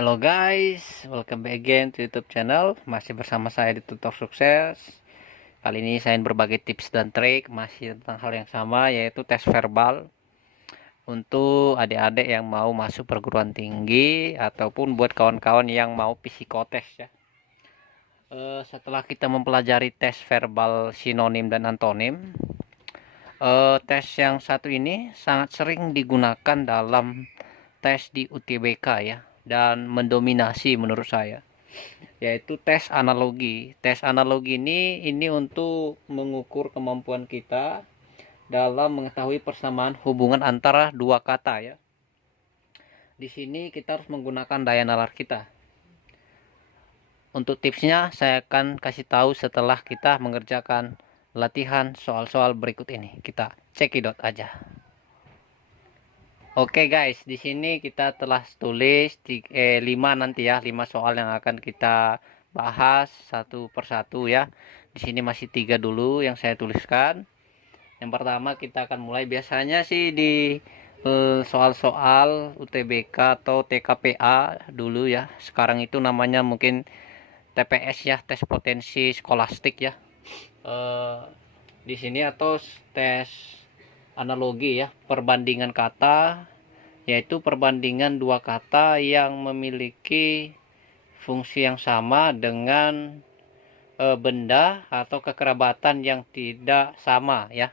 Halo guys, welcome back again to YouTube channel. Masih bersama saya di Tutor Sukses. Kali ini saya ingin berbagi tips dan trik masih tentang hal yang sama, yaitu tes verbal untuk adik-adik yang mau masuk perguruan tinggi ataupun buat kawan-kawan yang mau psikotes ya. Setelah kita mempelajari tes verbal sinonim dan antonim, tes yang satu ini sangat sering digunakan dalam tes di UTBK ya, dan mendominasi menurut saya, yaitu tes analogi. Tes analogi ini untuk mengukur kemampuan kita dalam mengetahui persamaan hubungan antara dua kata ya. Di sini kita harus menggunakan daya nalar kita. Untuk tipsnya saya akan kasih tahu setelah kita mengerjakan latihan soal-soal berikut ini. Kita cekidot aja. Oke guys, di sini kita telah tulis 5 nanti ya, 5 soal yang akan kita bahas satu persatu ya. Di sini masih 3 dulu yang saya tuliskan. Yang pertama kita akan mulai, biasanya sih di soal-soal UTBK atau TKPA dulu ya. Sekarang itu namanya mungkin TPS ya, tes potensi skolastik ya. Di sini atau tes analogi ya, perbandingan kata, yaitu perbandingan dua kata yang memiliki fungsi yang sama dengan benda atau kekerabatan yang tidak sama ya.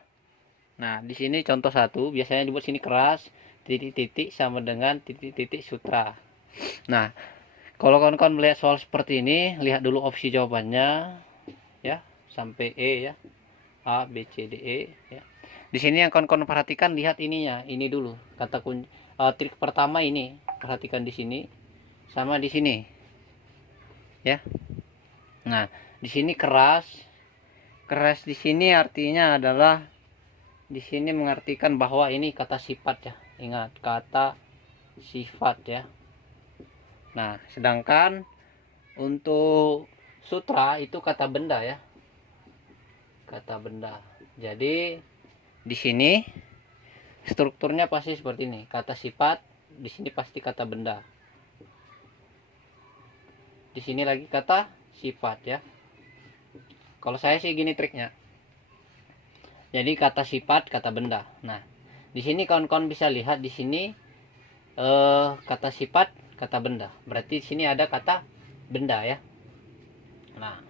Nah, di sini contoh satu, biasanya dibuat sini keras, titik-titik sama dengan titik-titik sutra. Nah, kalau kawan-kawan melihat soal seperti ini, lihat dulu opsi jawabannya ya, sampai E ya. A, B, C, D, E ya. Di sini yang kawan-kawan perhatikan, lihat ininya, ini dulu. Kata kunci trik pertama ini, perhatikan di sini sama di sini. Ya. Nah, di sini keras. Keras di sini artinya adalah, di sini mengartikan bahwa ini kata sifat ya. Ingat, kata sifat ya. Nah, sedangkan untuk sutra itu kata benda ya. Kata benda. Jadi di sini strukturnya pasti seperti ini. Kata sifat, di sini pasti kata benda. Di sini lagi kata sifat ya. Kalau saya sih gini triknya. Jadi kata sifat, kata benda. Nah, di sini kawan-kawan bisa lihat di sini kata sifat, kata benda. Berarti di sini ada kata benda ya. Nah,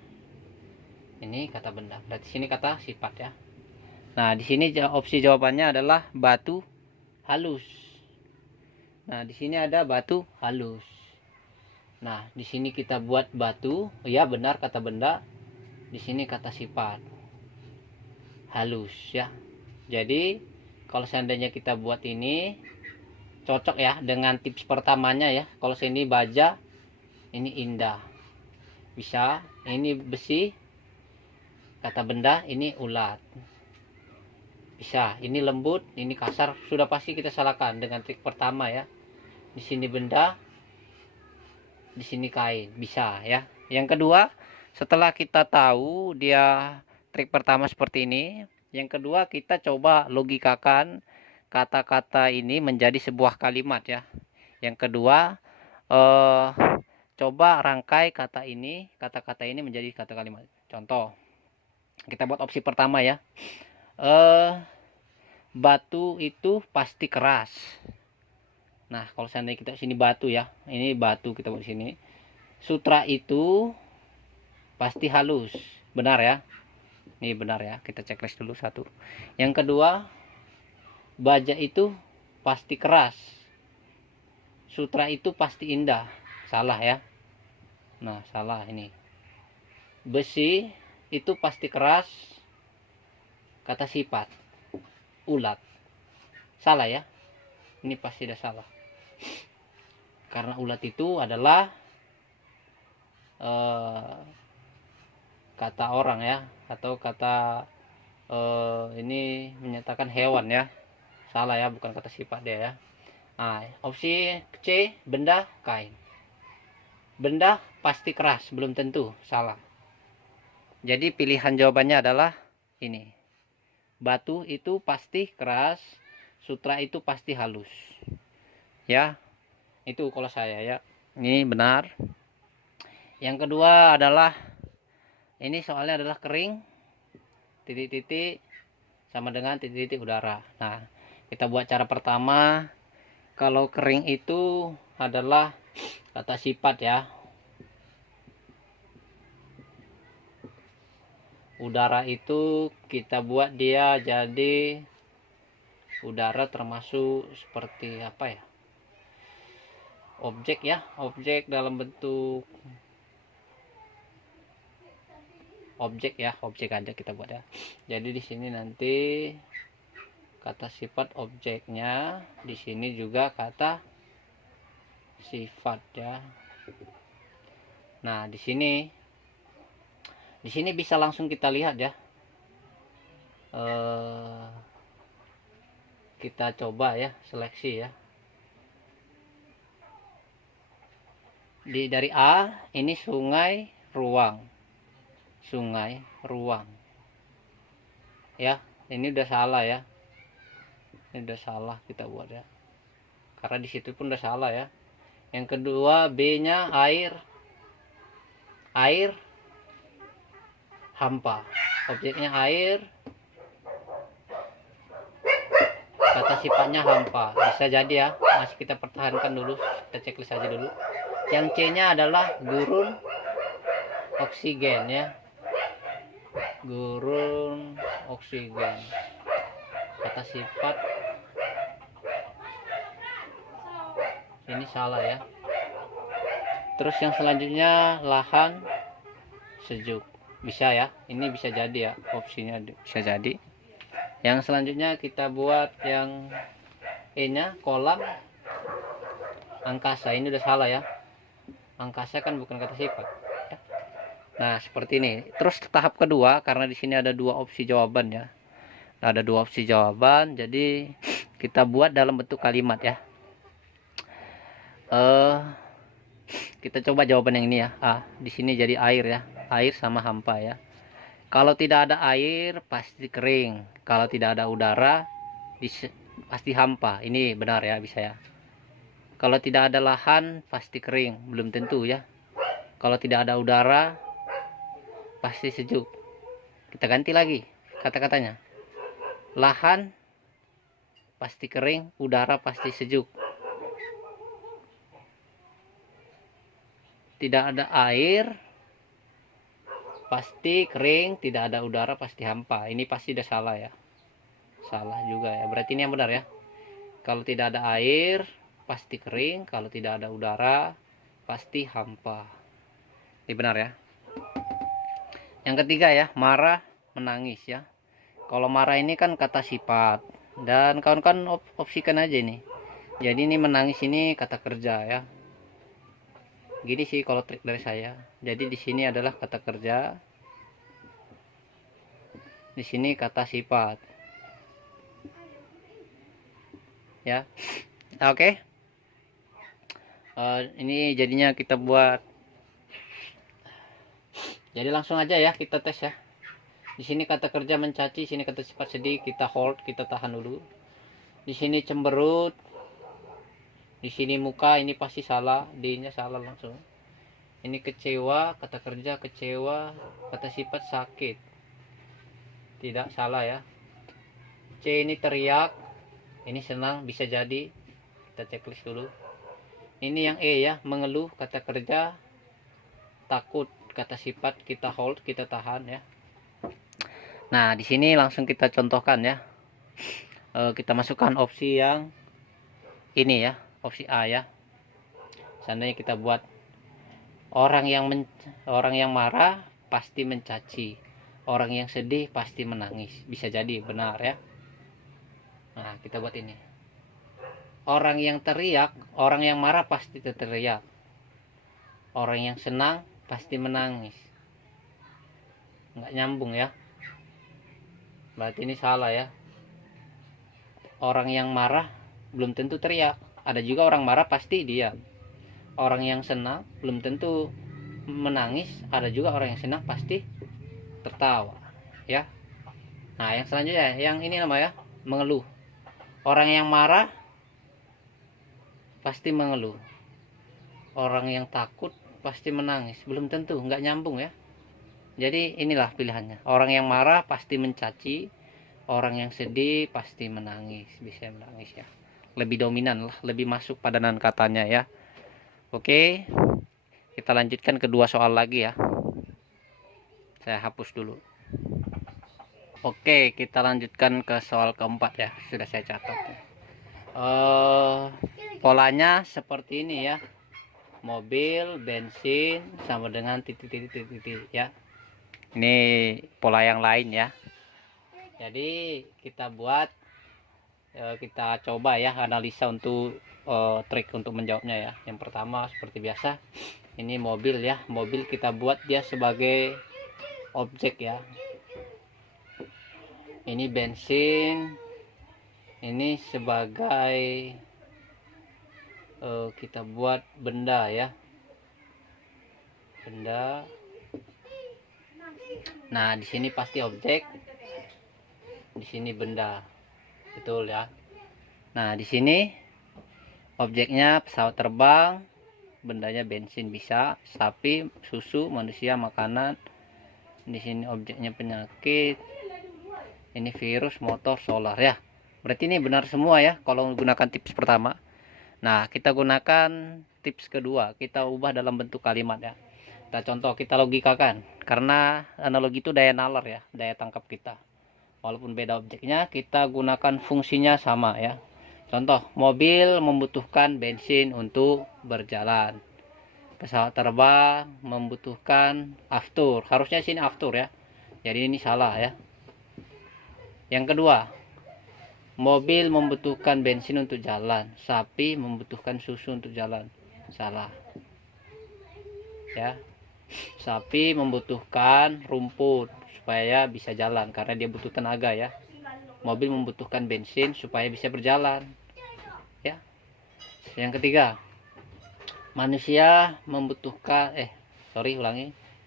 ini kata benda. Berarti sini kata sifat ya. Nah, di sini opsi jawabannya adalah batu halus. Nah, di sini ada batu halus. Nah, di sini kita buat batu, ya benar kata benda. Di sini kata sifat halus ya. Jadi kalau seandainya kita buat ini cocok ya dengan tips pertamanya ya. Kalau sini baja, ini indah, bisa. Ini besi, kata benda, ini ulat, bisa. Ini lembut, ini kasar, sudah pasti kita salahkan dengan trik pertama ya. Di sini benda, di sini kain, bisa ya. Yang kedua, setelah kita tahu dia trik pertama seperti ini, yang kedua kita coba logikakan kata-kata ini menjadi sebuah kalimat ya. Yang kedua, coba rangkai kata ini, kata-kata ini menjadi kata kalimat. Contoh, kita buat opsi pertama ya. Batu itu pasti keras. Nah, kalau seandainya kita sini batu ya, ini batu kita buat sini. Sutra itu pasti halus, benar ya. Ini benar ya, kita checklist dulu satu. Yang kedua, baja itu pasti keras, sutra itu pasti indah, salah ya. Nah, salah ini. Besi itu pasti keras, kata sifat ulat, salah ya. Ini pasti udah salah, karena ulat itu adalah kata orang ya, atau kata ini menyatakan hewan ya. Salah ya, bukan kata sifat dia ya. Nah, opsi C, benda kain. Benda pasti keras, belum tentu, salah. Jadi pilihan jawabannya adalah ini. Batu itu pasti keras, sutra itu pasti halus. Ya, itu kalau saya ya. Ini benar. Yang kedua adalah ini soalnya adalah kering, titik-titik sama dengan titik-titik udara. Nah, kita buat cara pertama. Kalau kering itu adalah kata sifat ya. Udara itu kita buat dia jadi udara termasuk seperti apa ya? Objek ya, objek dalam bentuk objek ya, objek aja kita buat ya. Jadi di sini nanti kata sifat objeknya, di sini juga kata sifat ya. Nah, di sini bisa langsung kita lihat ya. Kita coba ya, seleksi ya. Dari A ini sungai ruang. Sungai ruang. Ya, ini udah salah ya. Ini udah salah kita buat ya. Karena di situ pun udah salah ya. Yang kedua B-nya air. Air hampa. Objeknya air. Kata sifatnya hampa. Bisa jadi ya. Masih kita pertahankan dulu. Kita checklist aja dulu. Yang C-nya adalah gurun oksigen ya. Gurun oksigen. Kata sifat ini salah ya. Terus yang selanjutnya lahan sejuk. Bisa ya. Ini bisa jadi ya. Opsinya bisa jadi. Yang selanjutnya kita buat yang E-nya kolam angkasa. Ini udah salah ya. Angkasa kan bukan kata sifat. Nah, seperti ini. Terus tahap kedua, karena di sini ada dua opsi jawaban ya. Ada dua opsi jawaban, jadi kita buat dalam bentuk kalimat ya. Kita coba jawaban yang ini ya. Di sini jadi air ya. Air sama hampa ya. Kalau tidak ada air pasti kering. Kalau tidak ada udara pasti hampa. Ini benar ya, bisa ya. Kalau tidak ada lahan pasti kering, belum tentu ya. Kalau tidak ada udara pasti sejuk. Kita ganti lagi kata-katanya. Lahan pasti kering, udara pasti sejuk. Tidak ada air pasti kering, tidak ada udara pasti hampa. Ini pasti udah salah ya. Salah juga ya. Berarti ini yang benar ya. Kalau tidak ada air pasti kering, kalau tidak ada udara pasti hampa. Ini benar ya. Yang ketiga ya, marah, menangis ya. Kalau marah ini kan kata sifat, dan kawan-kawan opsikan aja nih. Jadi ini menangis ini kata kerja ya. Gini sih kalau trik dari saya. Jadi di sini adalah kata kerja, di sini kata sifat ya. Oke. Ini jadinya kita buat. Jadi langsung aja ya kita tes ya. Di sini kata kerja mencaci, sini kata sifat sedih, kita hold, kita tahan dulu. Di sini cemberut, di sini muka, ini pasti salah, D-nya salah langsung. Ini kecewa, kata kerja kecewa, kata sifat sakit, tidak salah ya. C ini teriak, ini senang, bisa jadi. Kita checklist dulu. Ini yang E ya, mengeluh, kata kerja takut, kata sifat kita hold, kita tahan ya. Nah, di sini langsung kita contohkan ya. Kita masukkan opsi yang ini ya, opsi A ya. Seandainya kita buat orang yang marah pasti mencaci, orang yang sedih pasti menangis. Bisa jadi benar ya. Nah, kita buat ini. Orang yang teriak, orang yang marah pasti teriak. Orang yang senang pasti menangis. Nggak nyambung ya. Berarti ini salah ya. Orang yang marah belum tentu teriak. Ada juga orang marah pasti diam. Orang yang senang belum tentu menangis. Ada juga orang yang senang pasti tertawa ya. Nah, yang selanjutnya yang ini namanya mengeluh. Orang yang marah pasti mengeluh. orang yang takut pasti menangis, belum tentu, nggak nyambung ya. Jadi inilah pilihannya, orang yang marah pasti mencaci, orang yang sedih pasti menangis, bisa menangis ya, lebih dominan lah, lebih masuk padanan katanya ya. Oke, kita lanjutkan kedua soal lagi ya, saya hapus dulu. Oke, kita lanjutkan ke soal keempat ya, sudah saya catat ya. Polanya seperti ini ya, mobil, bensin sama dengan titik-titik ya. Ini pola yang lain ya. Jadi kita buat, kita coba ya analisa untuk trik untuk menjawabnya ya. Yang pertama seperti biasa, ini mobil ya, mobil kita buat dia sebagai objek ya. Ini bensin, ini sebagai kita buat benda ya, benda. Nah, di sini pasti objek, di sini benda, betul ya. Nah, di sini objeknya pesawat terbang, bendanya bensin bisa, sapi, susu, manusia, makanan. Di sini objeknya penyakit, ini virus, motor, solar ya. Berarti ini benar semua ya kalau menggunakan tips pertama. Nah, kita gunakan tips kedua, kita ubah dalam bentuk kalimat ya. Kita contoh, kita logikakan, karena analogi itu daya nalar ya, daya tangkap kita. Walaupun beda objeknya, kita gunakan fungsinya sama ya. Contoh, mobil membutuhkan bensin untuk berjalan. Pesawat terbang membutuhkan aftur. Harusnya sini aftur ya. Jadi ini salah ya. Yang kedua, mobil membutuhkan bensin untuk jalan. Sapi membutuhkan susu untuk jalan. Salah. Ya. Sapi membutuhkan rumput supaya bisa jalan karena dia butuh tenaga ya. Mobil membutuhkan bensin supaya bisa berjalan. Ya. Yang ketiga, manusia membutuhkan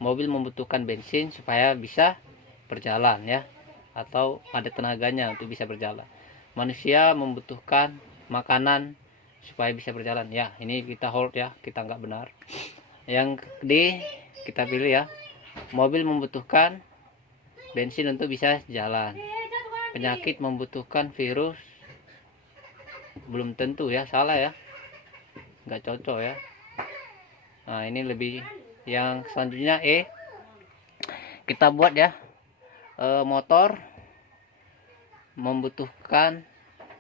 mobil membutuhkan bensin supaya bisa berjalan ya, atau ada tenaganya untuk bisa berjalan. Manusia membutuhkan makanan supaya bisa berjalan ya. Ini kita hold ya, kita nggak benar. Yang D kita pilih ya, mobil membutuhkan bensin untuk bisa jalan. Penyakit membutuhkan virus, belum tentu ya, salah ya, nggak cocok ya. Nah, ini lebih, yang selanjutnya kita buat ya, motor membutuhkan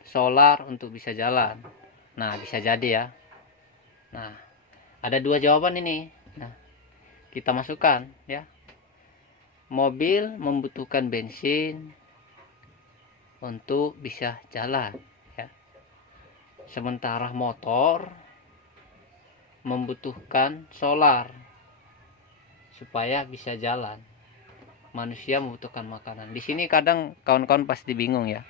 solar untuk bisa jalan. Nah, bisa jadi ya. Nah, ada dua jawaban ini. Nah, kita masukkan ya, mobil membutuhkan bensin untuk bisa jalan ya, sementara motor membutuhkan solar supaya bisa jalan. Manusia membutuhkan makanan. Di sini kadang kawan-kawan pasti bingung ya.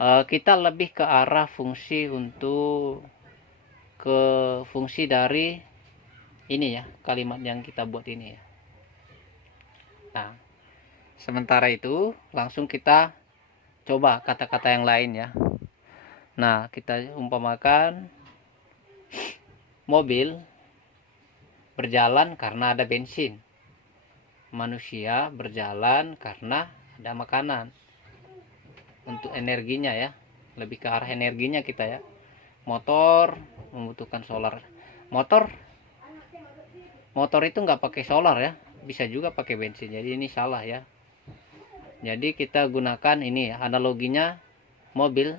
Kita lebih ke arah fungsi fungsi dari ini ya, kalimat yang kita buat ini ya. Nah, sementara itu langsung kita coba kata-kata yang lain ya. Nah, kita umpamakan mobil berjalan karena ada bensin. Manusia berjalan karena ada makanan. Untuk energinya ya, lebih ke arah energinya kita ya. Motor membutuhkan solar. Motor itu nggak pakai solar ya, bisa juga pakai bensin. Jadi ini salah ya. Jadi kita gunakan ini ya, analoginya mobil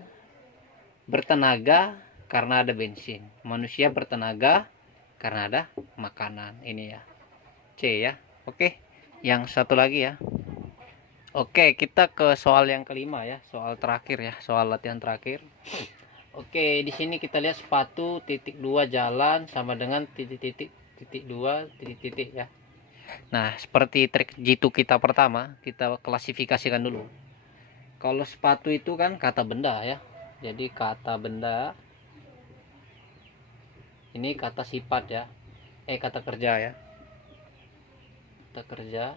bertenaga karena ada bensin. Manusia bertenaga karena ada makanan. Ini ya, C ya. Oke. Yang satu lagi ya. Oke, kita ke soal yang kelima ya, soal terakhir ya, soal latihan terakhir. Oke, di sini kita lihat sepatu titik 2 jalan sama dengan titik 2 titik ya. Nah, seperti trik jitu kita pertama, kita klasifikasikan dulu. Kalau sepatu itu kan kata benda ya. Jadi kata benda, ini kata sifat ya. Kata kerja ya. Kata kerja.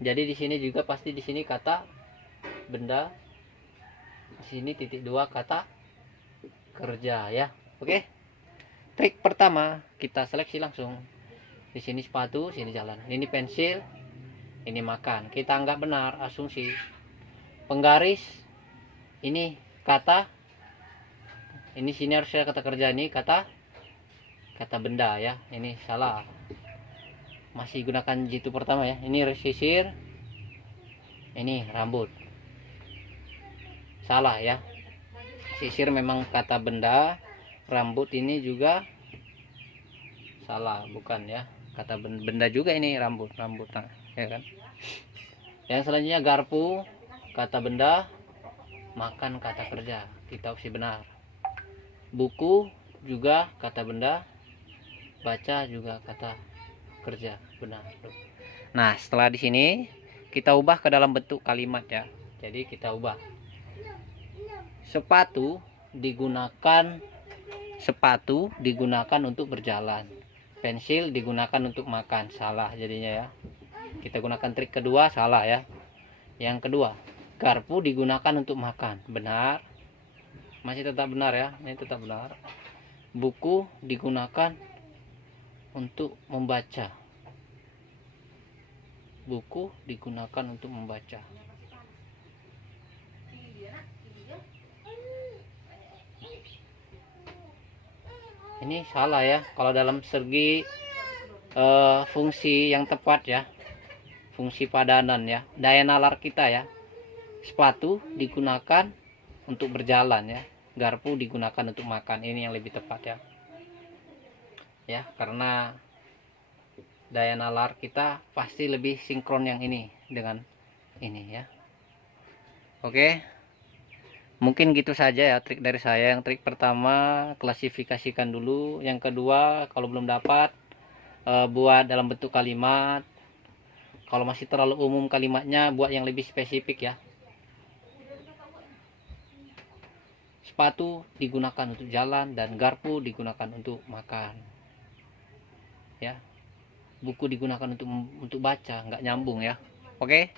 Jadi di sini juga pasti di sini kata benda. Di sini titik 2 kata kerja ya. Oke. trik pertama kita seleksi langsung. Di sini sepatu, sini jalan. Ini pensil, ini makan. Kita anggap benar asumsi. Penggaris, ini kata, ini sini harusnya kata kerja, ini kata benda ya. Ini salah. Masih gunakan jitu pertama ya. Ini sisir, ini rambut. Salah ya. Sisir memang kata benda, rambut ini juga salah, bukan ya. Kata benda juga ini rambut, nah, ya kan. Yang selanjutnya garpu, kata benda, makan kata kerja. Kita opsi benar. Buku juga kata benda, baca juga kata kerja, benar. Nah, setelah di sini kita ubah ke dalam bentuk kalimat ya. Jadi kita ubah. Sepatu digunakan untuk berjalan. Pensil digunakan untuk makan. Salah jadinya ya. Kita gunakan trik kedua, salah ya. Yang kedua, garpu digunakan untuk makan. Benar. Masih tetap benar ya. Ini tetap benar. Buku digunakan untuk membaca. Buku digunakan untuk membaca. Ini salah ya. Kalau dalam segi fungsi yang tepat ya, fungsi padanan ya, daya nalar kita ya. Sepatu digunakan untuk berjalan ya. Garpu digunakan untuk makan. Ini yang lebih tepat ya. Ya, karena daya nalar kita pasti lebih sinkron yang ini dengan ini ya. Oke, mungkin gitu saja ya trik dari saya. Yang trik pertama klasifikasikan dulu, yang kedua kalau belum dapat buat dalam bentuk kalimat. Kalau masih terlalu umum kalimatnya, buat yang lebih spesifik ya. Sepatu digunakan untuk jalan dan garpu digunakan untuk makan ya. Buku digunakan untuk baca, nggak nyambung ya. Oke,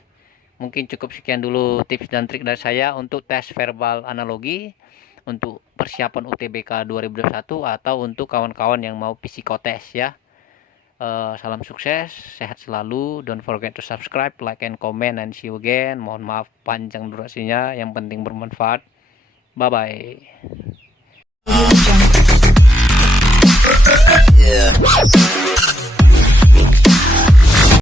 mungkin cukup sekian dulu tips dan trik dari saya untuk tes verbal analogi untuk persiapan UTBK 2021 atau untuk kawan-kawan yang mau psikotes ya. Salam sukses, sehat selalu. Don't forget to subscribe, like and comment, and see you again. Mohon maaf panjang durasinya, yang penting bermanfaat. Bye bye.